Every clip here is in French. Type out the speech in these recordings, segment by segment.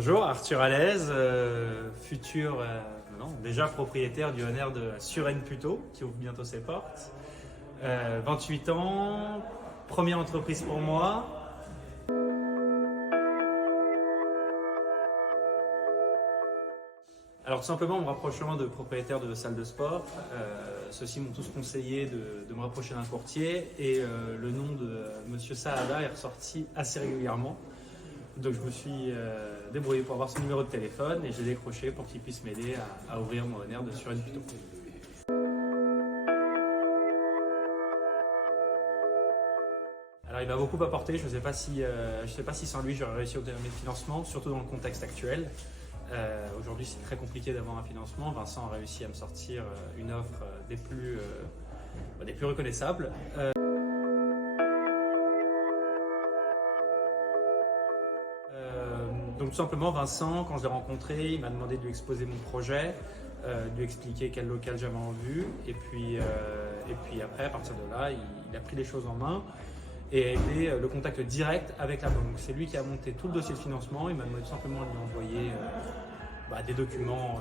Bonjour, Arthur Alaise, futur, non, déjà propriétaire du Honor de Suresnes Puteaux, qui ouvre bientôt ses portes. 28 ans, première entreprise pour moi. Alors tout simplement en me rapprochant de propriétaires de salles de sport, ceux-ci m'ont tous conseillé de me rapprocher d'un courtier et le nom de Monsieur Saada est ressorti assez régulièrement. Donc je me suis débrouillé pour avoir son numéro de téléphone et j'ai décroché pour qu'il puisse m'aider à ouvrir mon Honor de Suresnes Puteaux. Alors il m'a beaucoup apporté, je ne sais pas si sans lui j'aurais réussi à obtenir mes financements, surtout dans le contexte actuel. Aujourd'hui c'est très compliqué d'avoir un financement. Vincent a réussi à me sortir une offre des plus reconnaissables. Donc tout simplement Vincent, quand je l'ai rencontré, il m'a demandé de lui exposer mon projet, de lui expliquer quel local j'avais en vue et puis après à partir de là il a pris les choses en main et a été le contact direct avec la banque. C'est lui qui a monté tout le dossier de financement, il m'a demandé tout simplement de lui envoyer des documents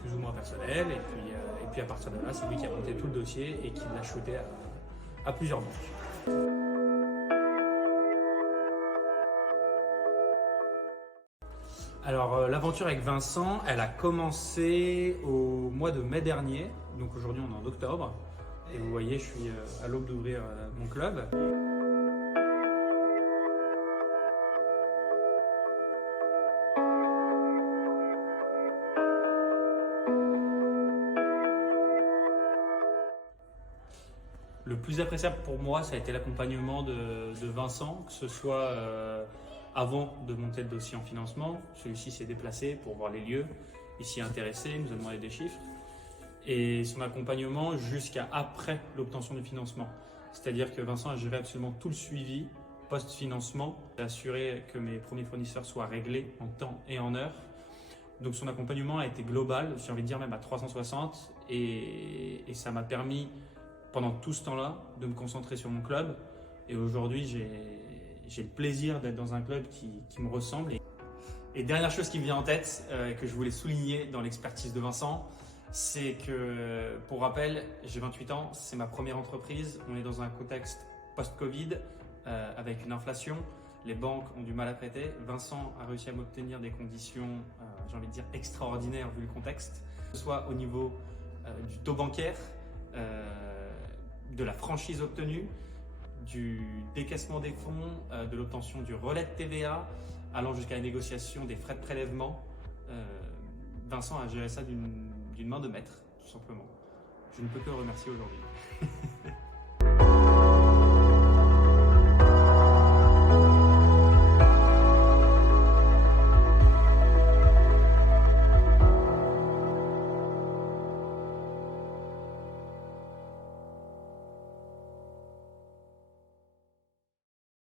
plus ou moins personnels et puis à partir de là c'est lui qui a monté tout le dossier et qui l'a shooté à plusieurs banques. Alors l'aventure avec Vincent, elle a commencé au mois de mai dernier, donc aujourd'hui on est en octobre et vous voyez je suis à l'aube d'ouvrir mon club. Le plus appréciable pour moi, ça a été l'accompagnement de Vincent, que ce soit avant de monter le dossier en financement. Celui-ci s'est déplacé pour voir les lieux, il s'y est intéressé, il nous a demandé des chiffres. Et son accompagnement jusqu'à après l'obtention du financement. C'est-à-dire que Vincent a géré absolument tout le suivi post-financement, a assuré que mes premiers fournisseurs soient réglés en temps et en heure. Donc son accompagnement a été global, j'ai envie de dire même à 360, et ça m'a permis pendant tout ce temps-là de me concentrer sur mon club. Et aujourd'hui, j'ai le plaisir d'être dans un club qui me ressemble. Et dernière chose qui me vient en tête, que je voulais souligner dans l'expertise de Vincent, c'est que, pour rappel, j'ai 28 ans, c'est ma première entreprise. On est dans un contexte post-Covid, avec une inflation. Les banques ont du mal à prêter. Vincent a réussi à m'obtenir des conditions, j'ai envie de dire, extraordinaires vu le contexte, que ce soit au niveau du taux bancaire, de la franchise obtenue, du décaissement des fonds, de l'obtention du relais de TVA, allant jusqu'à la négociation des frais de prélèvement. Vincent a géré ça d'une main de maître, tout simplement. Je ne peux que le remercier aujourd'hui.